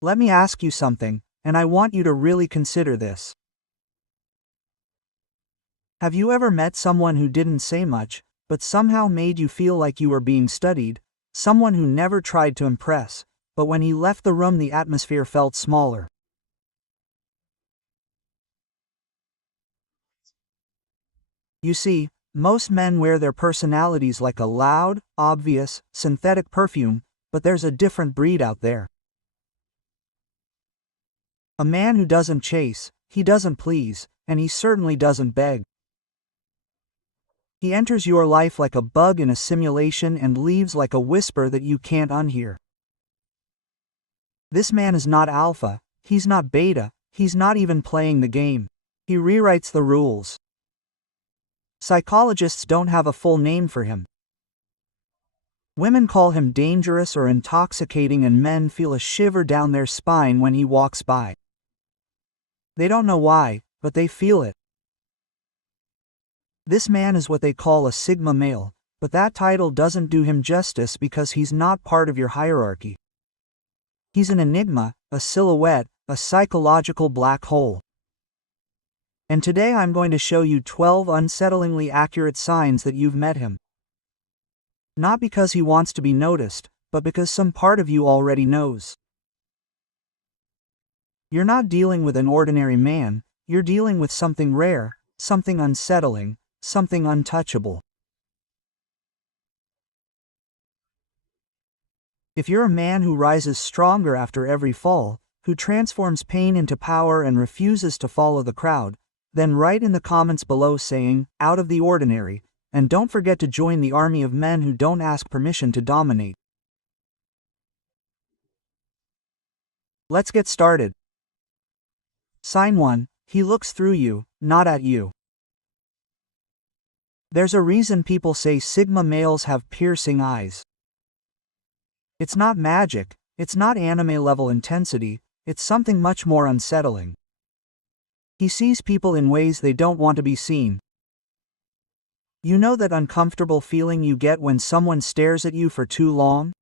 Let me ask you something, and I want you to really consider this. Have you ever met someone who didn't say much, but somehow made you feel like you were being studied? Someone who never tried to impress, but when he left the room the atmosphere felt smaller. You see, most men wear their personalities like a loud, obvious, synthetic perfume, but there's a different breed out there. A man who doesn't chase, he doesn't please, and he certainly doesn't beg. He enters your life like a bug in a simulation and leaves like a whisper that you can't unhear. This man is not alpha, he's not beta, he's not even playing the game. He rewrites the rules. Psychologists don't have a full name for him. Women call him dangerous or intoxicating, and men feel a shiver down their spine when he walks by. They don't know why, but they feel it. This man is what they call a Sigma male, but that title doesn't do him justice because he's not part of your hierarchy. He's an enigma, a silhouette, a psychological black hole. And today I'm going to show you 12 unsettlingly accurate signs that you've met him. Not because he wants to be noticed, but because some part of you already knows. You're not dealing with an ordinary man, you're dealing with something rare, something unsettling, something untouchable. If you're a man who rises stronger after every fall, who transforms pain into power and refuses to follow the crowd, then write in the comments below saying, "Out of the ordinary," and don't forget to join the army of men who don't ask permission to dominate. Let's get started. Sign 1, he looks through you, not at you. There's a reason people say Sigma males have piercing eyes. It's not magic, it's not anime-level intensity, it's something much more unsettling. He sees people in ways they don't want to be seen. You know that uncomfortable feeling you get when someone stares at you for too long?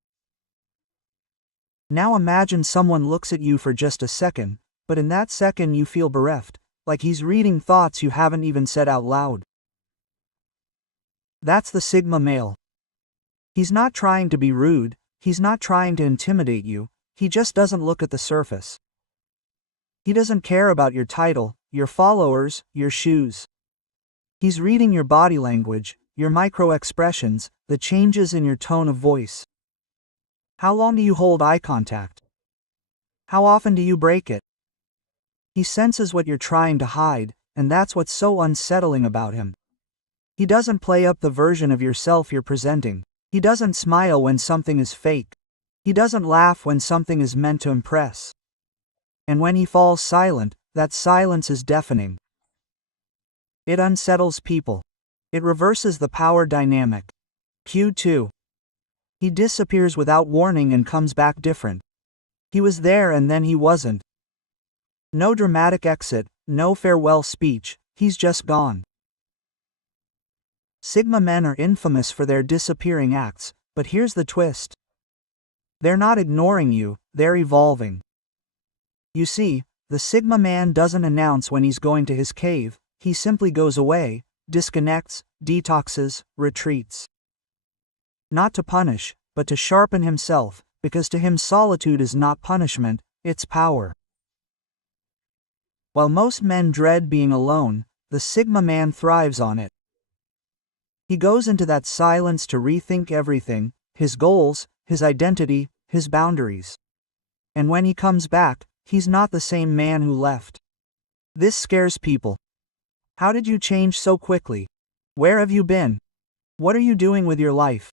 Now imagine someone looks at you for just a second, but in that second you feel bereft, like he's reading thoughts you haven't even said out loud. That's the Sigma male. He's not trying to be rude, he's not trying to intimidate you, he just doesn't look at the surface. He doesn't care about your title, your followers, your shoes. He's reading your body language, your micro-expressions, the changes in your tone of voice. How long do you hold eye contact? How often do you break it? He senses what you're trying to hide, and that's what's so unsettling about him. He doesn't play up the version of yourself you're presenting. He doesn't smile when something is fake. He doesn't laugh when something is meant to impress. And when he falls silent, that silence is deafening. It unsettles people. It reverses the power dynamic. Q2. He disappears without warning and comes back different. He was there and then he wasn't. No dramatic exit, no farewell speech, he's just gone. Sigma men are infamous for their disappearing acts, but here's the twist. They're not ignoring you, they're evolving. You see, the Sigma man doesn't announce when he's going to his cave, he simply goes away, disconnects, detoxes, retreats. Not to punish, but to sharpen himself, because to him solitude is not punishment, it's power. While most men dread being alone, the Sigma man thrives on it. He goes into that silence to rethink everything, his goals, his identity, his boundaries. And when he comes back, he's not the same man who left. This scares people. How did you change so quickly? Where have you been? What are you doing with your life?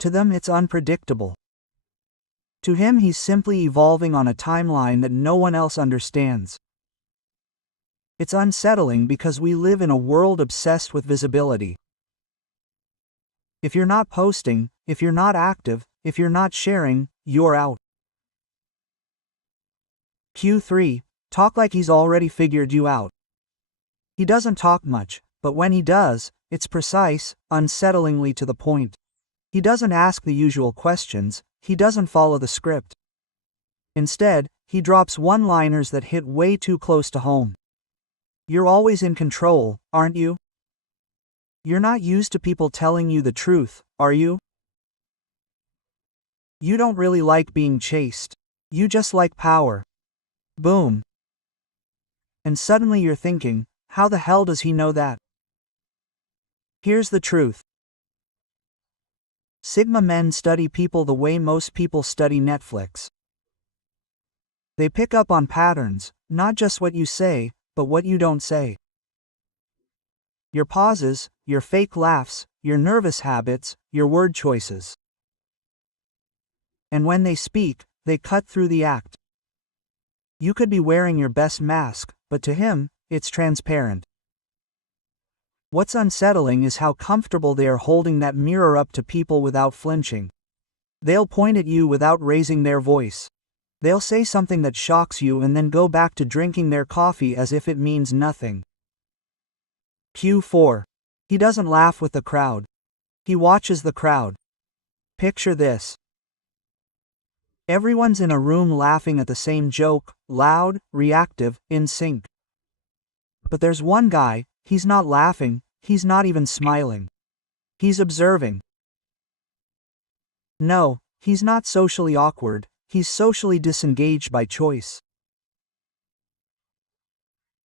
To them it's unpredictable. To him he's simply evolving on a timeline that no one else understands. It's unsettling because we live in a world obsessed with visibility. If you're not posting, if you're not active, if you're not sharing, you're out. Q3, talk like he's already figured you out. He doesn't talk much, but when he does, it's precise, unsettlingly to the point. He doesn't ask the usual questions, he doesn't follow the script. Instead, he drops one-liners that hit way too close to home. You're always in control, aren't you? You're not used to people telling you the truth, are you? You don't really like being chased. You just like power. Boom. And suddenly you're thinking, how the hell does he know that? Here's the truth. Sigma men study people the way most people study Netflix. They pick up on patterns, not just what you say, but what you don't say. Your pauses, your fake laughs, your nervous habits, your word choices. And when they speak, they cut through the act. You could be wearing your best mask, but to him, it's transparent. What's unsettling is how comfortable they are holding that mirror up to people without flinching. They'll point at you without raising their voice. They'll say something that shocks you and then go back to drinking their coffee as if it means nothing. Q4. He doesn't laugh with the crowd. He watches the crowd. Picture this. Everyone's in a room laughing at the same joke, loud, reactive, in sync. But there's one guy, he's not laughing, he's not even smiling. He's observing. No, he's not socially awkward, he's socially disengaged by choice.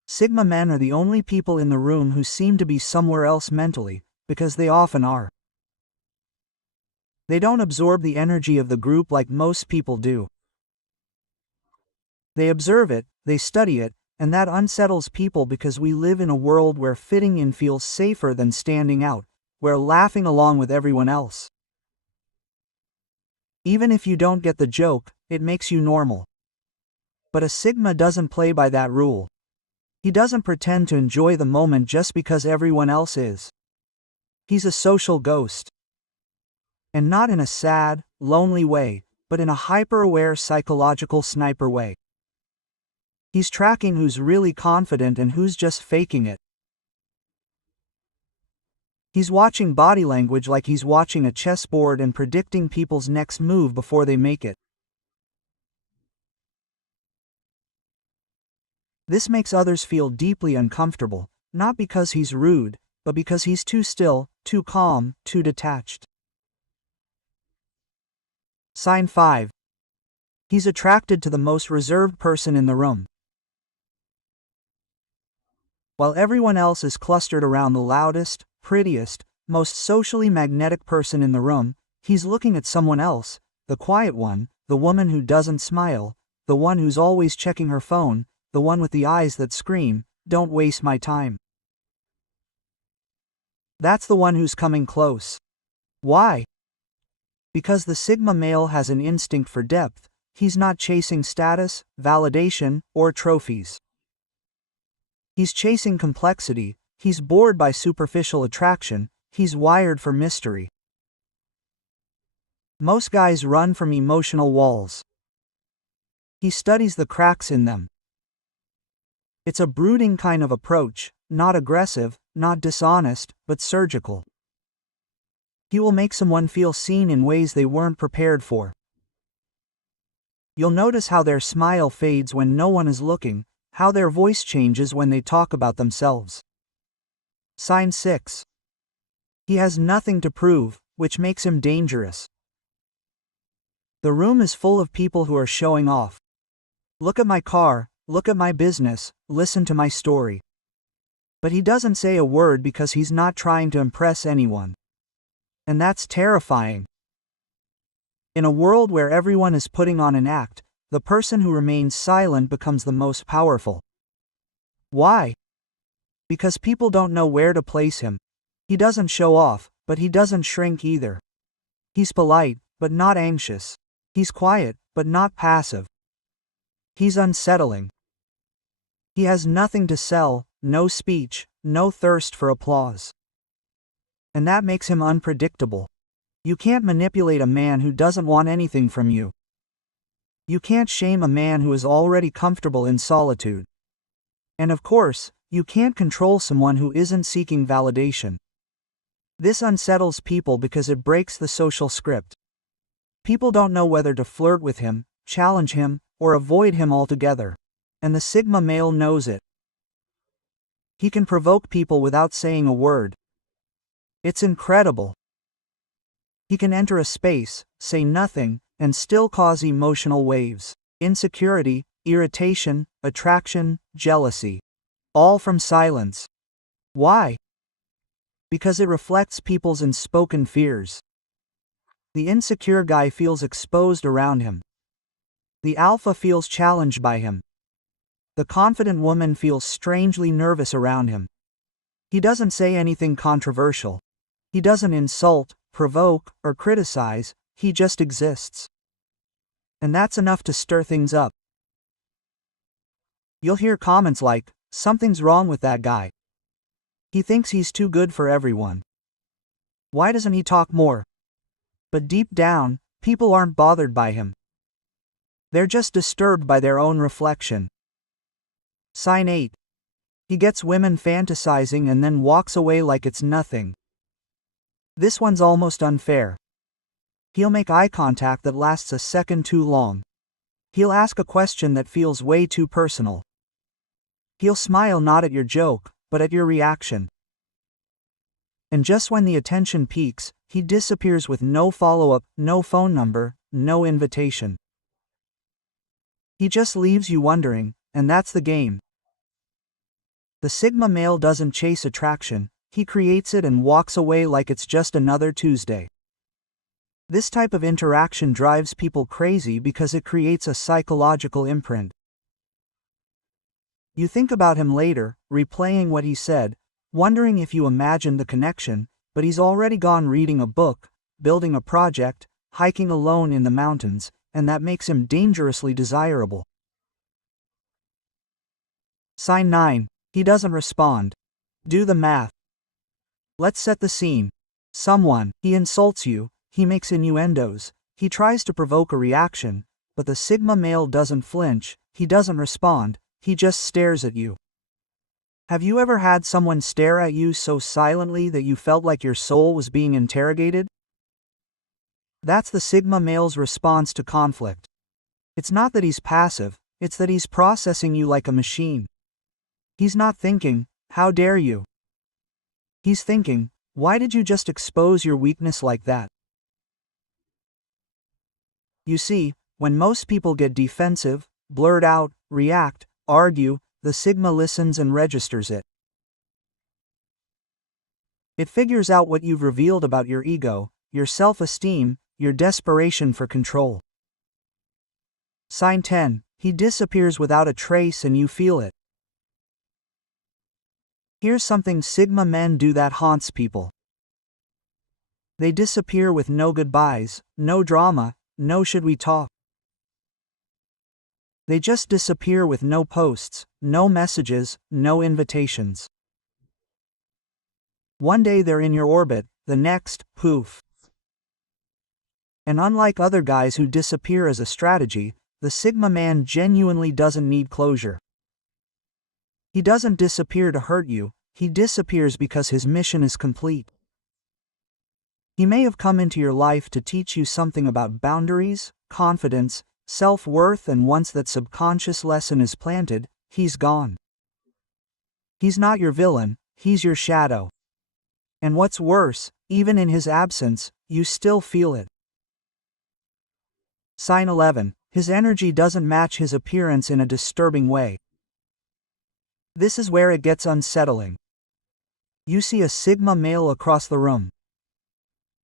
Sigma men are the only people in the room who seem to be somewhere else mentally, because they often are. They don't absorb the energy of the group like most people do. They observe it, they study it, and that unsettles people because we live in a world where fitting in feels safer than standing out, where laughing along with everyone else. Even if you don't get the joke, it makes you normal. But a Sigma doesn't play by that rule. He doesn't pretend to enjoy the moment just because everyone else is. He's a social ghost. And not in a sad, lonely way, but in a hyper-aware psychological sniper way. He's tracking who's really confident and who's just faking it. He's watching body language like he's watching a chessboard and predicting people's next move before they make it. This makes others feel deeply uncomfortable, not because he's rude, but because he's too still, too calm, too detached. Sign 5. He's attracted to the most reserved person in the room. While everyone else is clustered around the loudest, prettiest, most socially magnetic person in the room, he's looking at someone else, the quiet one, the woman who doesn't smile, the one who's always checking her phone, the one with the eyes that scream, "Don't waste my time." That's the one who's coming close. Why? Because the Sigma male has an instinct for depth. He's not chasing status, validation, or trophies. He's chasing complexity, he's bored by superficial attraction, he's wired for mystery. Most guys run from emotional walls. He studies the cracks in them. It's a brooding kind of approach, not aggressive, not dishonest, but surgical. He will make someone feel seen in ways they weren't prepared for. You'll notice how their smile fades when no one is looking, how their voice changes when they talk about themselves. Sign 6. He has nothing to prove, which makes him dangerous. The room is full of people who are showing off. Look at my car, look at my business, listen to my story. But he doesn't say a word because he's not trying to impress anyone. And that's terrifying. In a world where everyone is putting on an act, the person who remains silent becomes the most powerful. Why? Because people don't know where to place him. He doesn't show off, but he doesn't shrink either. He's polite, but not anxious. He's quiet, but not passive. He's unsettling. He has nothing to sell, no speech, no thirst for applause. And that makes him unpredictable. You can't manipulate a man who doesn't want anything from you. You can't shame a man who is already comfortable in solitude. And of course, you can't control someone who isn't seeking validation. This unsettles people because it breaks the social script. People don't know whether to flirt with him, challenge him, or avoid him altogether. And the Sigma male knows it. He can provoke people without saying a word. It's incredible. He can enter a space, say nothing, and still cause emotional waves. Insecurity, irritation, attraction, jealousy. All from silence. Why? Because it reflects people's unspoken fears. The insecure guy feels exposed around him. The alpha feels challenged by him. The confident woman feels strangely nervous around him. He doesn't say anything controversial. He doesn't insult, provoke, or criticize, he just exists. And that's enough to stir things up. You'll hear comments like, "Something's wrong with that guy. He thinks he's too good for everyone. Why doesn't he talk more?" But deep down, people aren't bothered by him. They're just disturbed by their own reflection. Sign 8. He gets women fantasizing and then walks away like it's nothing. This one's almost unfair. He'll make eye contact that lasts a second too long. He'll ask a question that feels way too personal. He'll smile not at your joke, but at your reaction. And just when the attention peaks, he disappears with no follow-up, no phone number, no invitation. He just leaves you wondering, and that's the game. The Sigma male doesn't chase attraction, he creates it and walks away like it's just another Tuesday. This type of interaction drives people crazy because it creates a psychological imprint. You think about him later, replaying what he said, wondering if you imagined the connection, but he's already gone reading a book, building a project, hiking alone in the mountains, and that makes him dangerously desirable. Sign 9. He doesn't respond. Do the math. Let's set the scene. He insults you, he makes innuendos, he tries to provoke a reaction, but the Sigma male doesn't flinch, he doesn't respond, he just stares at you. Have you ever had someone stare at you so silently that you felt like your soul was being interrogated? That's the Sigma male's response to conflict. It's not that he's passive, it's that he's processing you like a machine. He's not thinking, "How dare you?" He's thinking, "Why did you just expose your weakness like that?" You see, when most people get defensive, blurt out, react, argue, the Sigma listens and registers it. It figures out what you've revealed about your ego, your self-esteem, your desperation for control. Sign 10. He disappears without a trace and you feel it. Here's something Sigma men do that haunts people. They disappear with no goodbyes, no drama, no should we talk. They just disappear with no posts, no messages, no invitations. One day they're in your orbit, the next, poof. And unlike other guys who disappear as a strategy, the Sigma man genuinely doesn't need closure. He doesn't disappear to hurt you, he disappears because his mission is complete. He may have come into your life to teach you something about boundaries, confidence, self-worth, and once that subconscious lesson is planted, he's gone. He's not your villain, he's your shadow. And what's worse, even in his absence, you still feel it. Sign 11. His energy doesn't match his appearance in a disturbing way. This is where it gets unsettling. You see a Sigma male across the room.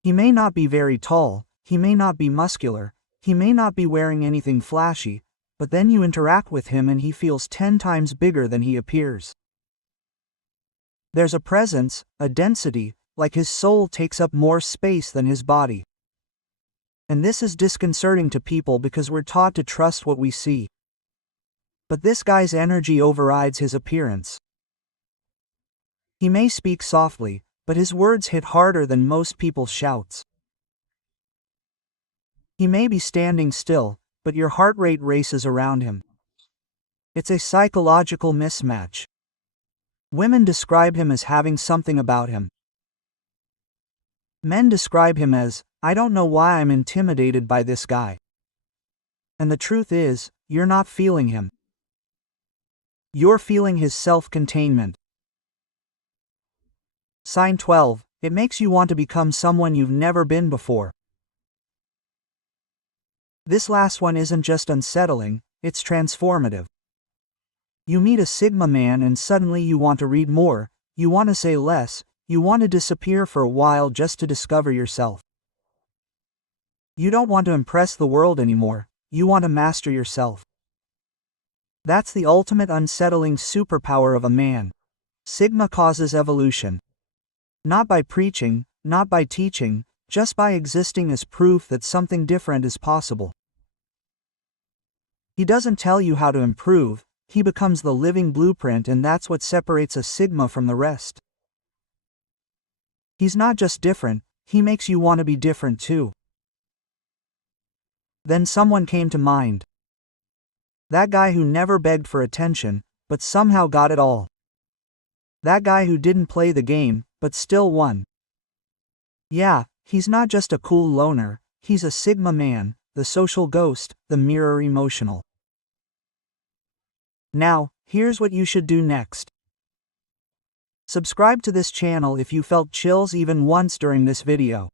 He may not be very tall, he may not be muscular, he may not be wearing anything flashy, but then you interact with him and he feels 10 times bigger than he appears. There's a presence, a density, like his soul takes up more space than his body. And this is disconcerting to people because we're taught to trust what we see. But this guy's energy overrides his appearance. He may speak softly, but his words hit harder than most people's shouts. He may be standing still, but your heart rate races around him. It's a psychological mismatch. Women describe him as having something about him. Men describe him as, "I don't know why I'm intimidated by this guy." And the truth is, you're not feeling him. You're feeling his self-containment. Sign 12. It makes you want to become someone you've never been before. This last one isn't just unsettling, it's transformative. You meet a Sigma man and suddenly you want to read more, you want to say less, you want to disappear for a while just to discover yourself. You don't want to impress the world anymore, you want to master yourself. That's the ultimate unsettling superpower of a man. Sigma causes evolution. Not by preaching, not by teaching, just by existing as proof that something different is possible. He doesn't tell you how to improve, he becomes the living blueprint, and that's what separates a Sigma from the rest. He's not just different, he makes you want to be different too. Then someone came to mind. That guy who never begged for attention, but somehow got it all. That guy who didn't play the game, but still won. Yeah, he's not just a cool loner, he's a Sigma man, the social ghost, the mirror emotional. Now, here's what you should do next. Subscribe to this channel if you felt chills even once during this video.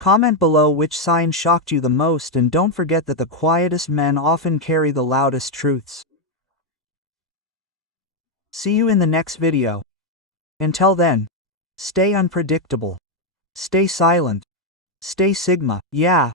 Comment below which sign shocked you the most, and don't forget that the quietest men often carry the loudest truths. See you in the next video. Until then, stay unpredictable. Stay silent. Stay Sigma, yeah.